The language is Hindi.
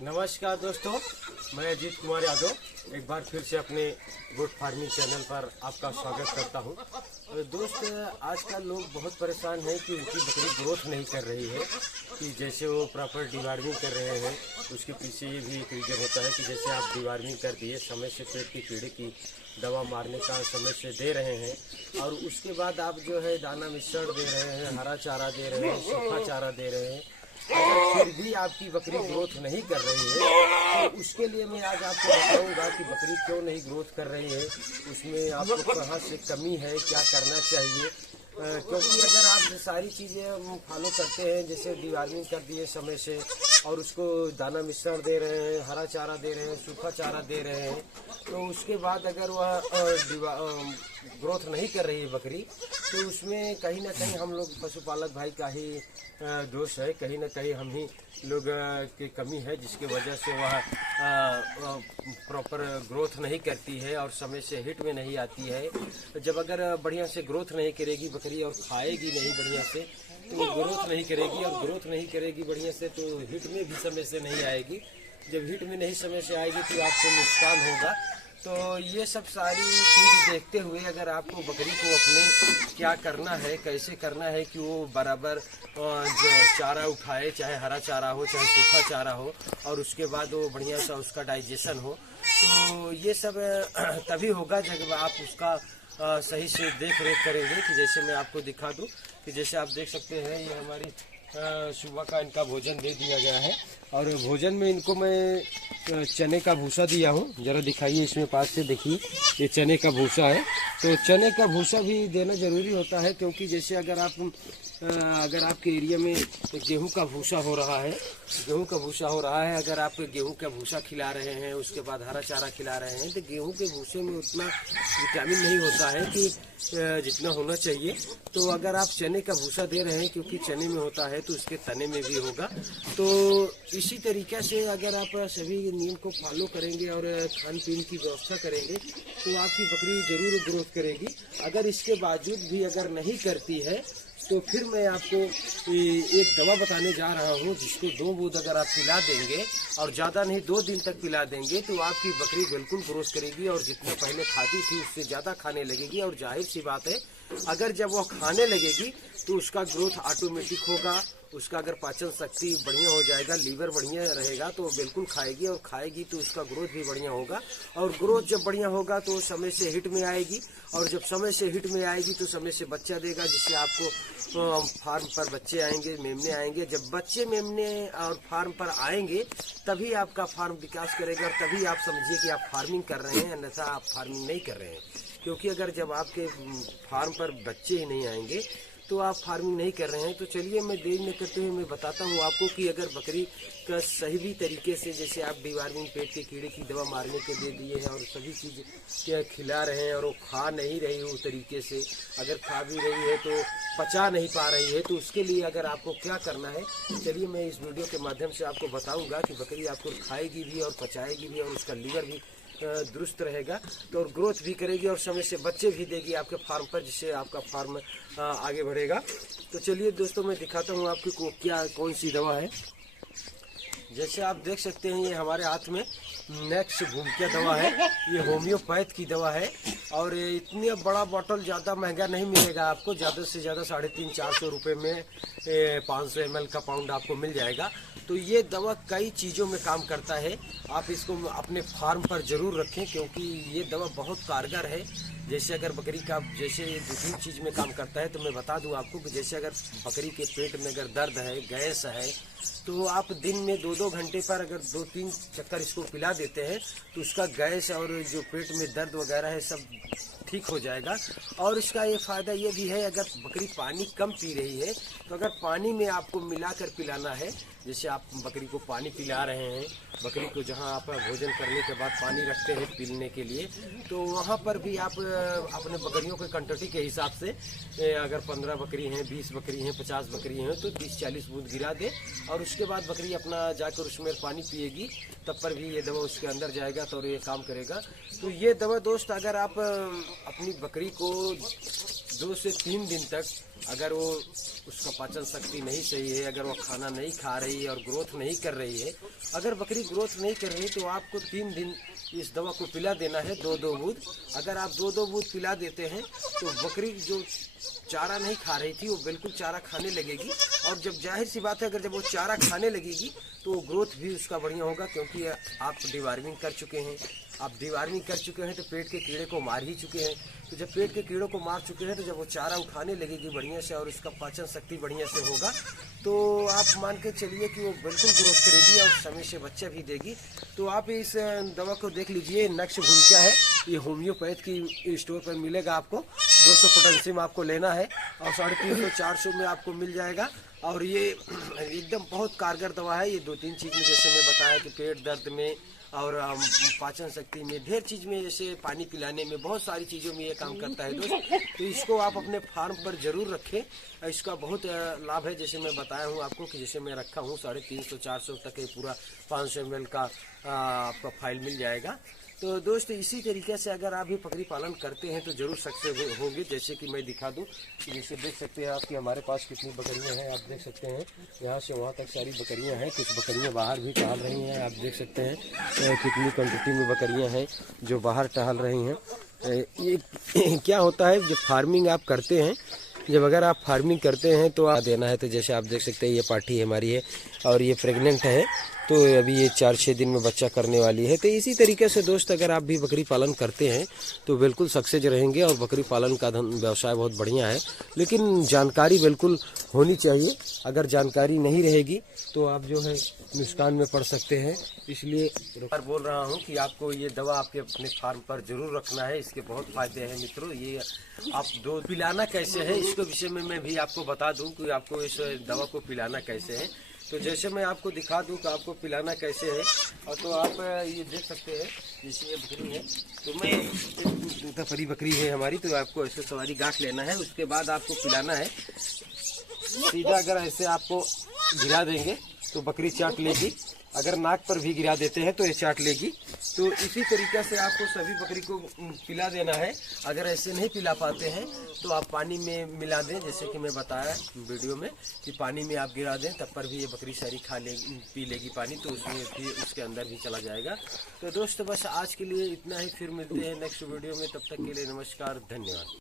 नमस्कार दोस्तों, मैं अजीत कुमार यादव एक बार फिर से अपने गोट फार्मिंग चैनल पर आपका स्वागत करता हूं। दोस्त, आजकल लोग बहुत परेशान हैं कि उनकी बकरी ग्रोथ नहीं कर रही है, कि जैसे वो प्रॉपर डिवार्मिंग कर रहे हैं। उसके पीछे ये भी एक रीजन होता है कि जैसे आप डिवार्मिंग कर दिए, समय से पेट की कीड़े की दवा मारने का समय से दे रहे हैं, और उसके बाद आप जो है दाना मिश्रण दे रहे हैं, हरा चारा दे रहे हैं, सूखा चारा दे रहे हैं, अगर फिर भी आपकी बकरी ग्रोथ नहीं कर रही है तो उसके लिए मैं आज आपको बताऊंगा कि बकरी क्यों नहीं ग्रोथ कर रही है, उसमें आपको कहाँ से कमी है, क्या करना चाहिए। क्योंकि अगर आप सारी चीज़ें फॉलो करते हैं, जैसे डिवार्मिंग कर दिए समय से और उसको दाना मिश्रण दे रहे हैं, हरा चारा दे रहे हैं, सूखा चारा दे रहे हैं, तो उसके बाद अगर वह ग्रोथ नहीं कर रही है बकरी, तो उसमें कहीं ना कहीं हम लोग पशुपालक भाई का ही दोष है, कहीं ना कहीं हम ही लोग की कमी है, जिसके वजह से वह प्रॉपर ग्रोथ नहीं करती है और समय से हिट में नहीं आती है। जब अगर बढ़िया से ग्रोथ नहीं करेगी बकरी और खाएगी नहीं बढ़िया से, तो ग्रोथ नहीं करेगी, और ग्रोथ नहीं करेगी बढ़िया से तो हिट में भी समय से नहीं आएगी। जब हिट में नहीं समय से आएगी तो आपको नुकसान होगा। तो ये सब सारी चीज़ देखते हुए अगर आपको बकरी को अपने क्या करना है, कैसे करना है कि वो बराबर जो चारा उठाए, चाहे हरा चारा हो चाहे सूखा चारा हो, और उसके बाद वो बढ़िया सा उसका डाइजेशन हो, तो ये सब तभी होगा जब आप उसका सही से देख रेख करेंगे। कि जैसे मैं आपको दिखा दूं कि जैसे आप देख सकते हैं, ये हमारी सुबह का इनका भोजन दे दिया गया है, और भोजन में इनको मैं चने का भूसा दिया हूँ। जरा दिखाइए, इसमें पास से देखिए, ये चने का भूसा है। तो चने का भूसा भी देना ज़रूरी होता है, क्योंकि जैसे अगर आपके एरिया में गेहूं का भूसा हो रहा है, अगर आप गेहूं का भूसा खिला रहे हैं, उसके बाद हरा चारा खिला रहे हैं, तो गेहूं के भूसे में उतना विटामिन नहीं होता है कि जितना होना चाहिए। तो अगर आप चने का भूसा दे रहे हैं, क्योंकि चने में होता है तो उसके तने में भी होगा। तो इसी तरीके से अगर आप सभी नियम को फॉलो करेंगे और खान पीन की व्यवस्था करेंगे तो आपकी बकरी जरूर ग्रोथ करेगी। अगर इसके बावजूद भी अगर नहीं करती है तो फिर मैं आपको एक दवा बताने जा रहा हूँ, जिसको 2 बूंद अगर आप पिला देंगे और ज़्यादा नहीं 2 दिन तक पिला देंगे तो आपकी बकरी बिल्कुल ग्रोथ करेगी, और जितना पहले खाती थी उससे ज़्यादा खाने लगेगी। और जाहिर सी बात है, अगर जब वह खाने लगेगी तो उसका ग्रोथ ऑटोमेटिक होगा। उसका अगर पाचन शक्ति बढ़िया हो जाएगा, लीवर बढ़िया रहेगा, तो बिल्कुल खाएगी, और खाएगी तो उसका ग्रोथ भी बढ़िया होगा। और ग्रोथ जब बढ़िया होगा तो समय से हिट में आएगी, और जब समय से हिट में आएगी तो समय से बच्चा देगा, जिससे आपको फार्म पर बच्चे आएंगे, मेमने आएंगे। जब बच्चे मेमने और फार्म पर आएंगे तभी आपका फार्म विकास करेगा, और तभी आप समझिए कि आप फार्मिंग कर रहे हैं, अन्यथा आप फार्मिंग नहीं कर रहे हैं। क्योंकि अगर जब आपके फार्म पर बच्चे ही नहीं आएंगे तो आप फार्मिंग नहीं कर रहे हैं। तो चलिए, मैं देर न करते हुए मैं बताता हूँ आपको कि अगर बकरी का सही भी तरीके से, जैसे आप डिवार्मिंग, पेट के कीड़े की दवा मारने के दे दिए हैं और सभी चीज़ खिला रहे हैं, और वो खा नहीं रही हो तरीके से, अगर खा भी रही है तो पचा नहीं पा रही है, तो उसके लिए अगर आपको क्या करना है, चलिए मैं इस वीडियो के माध्यम से आपको बताऊँगा कि बकरी आपको खाएगी भी और पचाएगी भी, और उसका लीवर भी दुरुस्त रहेगा, तो और ग्रोथ भी करेगी, और समय से बच्चे भी देगी आपके फार्म पर, जिससे आपका फार्म आगे बढ़ेगा। तो चलिए दोस्तों, मैं दिखाता हूँ आपको कौन सी दवा है। जैसे आप देख सकते हैं, ये हमारे हाथ में नेक्स्ट भूमिका दवा है। ये होम्योपैथ की दवा है, और इतनी बड़ा बॉटल ज़्यादा महंगा नहीं मिलेगा आपको, ज़्यादा से ज़्यादा 350-400 रुपये में 500 ml का पाउंड आपको मिल जाएगा। तो ये दवा कई चीज़ों में काम करता है, आप इसको अपने फार्म पर ज़रूर रखें, क्योंकि ये दवा बहुत कारगर है। जैसे अगर बकरी का जैसे 2-3 चीज़ में काम करता है, तो मैं बता दूं आपको कि जैसे अगर बकरी के पेट में अगर दर्द है, गैस है, तो आप दिन में 2-2 घंटे पर अगर 2-3 चक्कर इसको पिला देते हैं तो उसका गैस और जो पेट में दर्द वगैरह है सब ठीक हो जाएगा। और इसका ये फ़ायदा ये भी है, अगर बकरी पानी कम पी रही है तो अगर पानी में आपको मिलाकर पिलाना है, जैसे आप बकरी को पानी पिला रहे हैं, बकरी को जहां आप भोजन करने के बाद पानी रखते हैं पीने के लिए, तो वहां पर भी आप अपने बकरियों के क्वांटिटी के हिसाब से, अगर 15 बकरी हैं, 20 बकरी हैं, 50 बकरी हैं, तो 30-40 बूंद गिरा दे, और उसके बाद बकरी अपना जाकर उसमें पानी पिएगी, तब पर भी ये दवा उसके अंदर जाएगा तो ये काम करेगा। तो ये दवा दोस्त, अगर आप अपनी बकरी को 2 से 3 दिन तक अगर वो उसका पाचन शक्ति नहीं सही है, अगर वो खाना नहीं खा रही है और ग्रोथ नहीं कर रही है, अगर बकरी ग्रोथ नहीं कर रही तो आपको 3 दिन इस दवा को पिला देना है 2-2 बूंद। अगर आप 2-2 बूंद पिला देते हैं तो बकरी जो चारा नहीं खा रही थी वो बिल्कुल चारा खाने लगेगी। और जब जाहिर सी बात है, अगर जब वो चारा खाने लगेगी तो ग्रोथ भी उसका बढ़िया होगा, क्योंकि आप डिवार्मिंग कर चुके हैं। आप डिवार्मिंग कर चुके हैं तो पेट के कीड़े को मार ही चुके हैं। तो जब पेट के कीड़ों को मार चुके हैं तो जब वो चारा उठाने लगेगी बढ़िया से और उसका पाचन शक्ति बढ़िया से होगा, तो आप मान के चलिए कि वो बिल्कुल ग्रोथ करेगी और समय से बच्चा भी देगी। तो आप इस दवा को देख लीजिए, नक्श भूमिका है, ये होम्योपैथ की स्टोर पर मिलेगा आपको। 200 पोटेंशियम आपको लेना है और 350-400 में आपको मिल जाएगा। और ये एकदम बहुत कारगर दवा है। ये 2-3 चीज़ में, जैसे मैं बताया कि पेट दर्द में और पाचन शक्ति में, ढेर चीज़ में, जैसे पानी पिलाने में, बहुत सारी चीज़ों में ये काम करता है दोस्त। तो इसको आप अपने फार्म पर ज़रूर रखें, इसका बहुत लाभ है। जैसे मैं बताया हूँ आपको कि जैसे मैं रखा हूँ 350-400 तक ये पूरा 500 ml का आपका फाइल मिल जाएगा। तो दोस्त इसी तरीके से अगर आप भी बकरी पालन करते हैं तो ज़रूर सक्सेस होंगे। जैसे कि मैं दिखा दूं कि जैसे देख सकते हैं आप कि हमारे पास कितनी बकरियां हैं। आप देख सकते हैं यहाँ से वहाँ तक सारी बकरियां हैं। कुछ बकरियां बाहर भी टहल रही हैं। आप देख सकते हैं कितनी क्वांटिटी में बकरियां हैं जो बाहर टहल रही हैं। ये क्या होता है, जब फार्मिंग आप करते हैं, जब अगर आप फार्मिंग करते हैं तो आप देना है। तो जैसे आप देख सकते हैं ये पाठी हमारी है और ये प्रेग्नेंट है, तो अभी ये 4-6 दिन में बच्चा करने वाली है। तो इसी तरीके से दोस्त अगर आप भी बकरी पालन करते हैं तो बिल्कुल सक्सेस रहेंगे। और बकरी पालन का व्यवसाय बहुत बढ़िया है, लेकिन जानकारी बिल्कुल होनी चाहिए। अगर जानकारी नहीं रहेगी तो आप जो है नुकसान में पड़ सकते हैं। इसलिए बोल रहा हूँ कि आपको ये दवा आपके अपने फार्म पर जरूर रखना है। इसके बहुत फायदे हैं मित्रों। ये आप दो पिलाना कैसे है, इसके विषय में मैं भी आपको बता दूं कि आपको इस दवा को पिलाना कैसे है। तो जैसे मैं आपको दिखा दूं कि आपको पिलाना कैसे है, और तो आप ये देख सकते हैं, जैसे ये बकरी है, तो मैं दूधापरी बकरी है हमारी, तो आपको ऐसे सवारी गांठ लेना है। उसके बाद आपको पिलाना है सीधा। अगर ऐसे आपको गिरा देंगे तो बकरी चाट लेगी, अगर नाक पर भी गिरा देते हैं तो ये चाट लेगी। तो इसी तरीके से आपको सभी बकरी को पिला देना है। अगर ऐसे नहीं पिला पाते हैं तो आप पानी में मिला दें, जैसे कि मैं बताया वीडियो में कि पानी में आप गिरा दें, तब पर भी ये बकरी सारी पी लेगी पानी, तो उसमें फिर उसके अंदर भी चला जाएगा। तो दोस्तों बस आज के लिए इतना ही, फिर मिलते हैं नेक्स्ट वीडियो में। तब तक के लिए नमस्कार, धन्यवाद।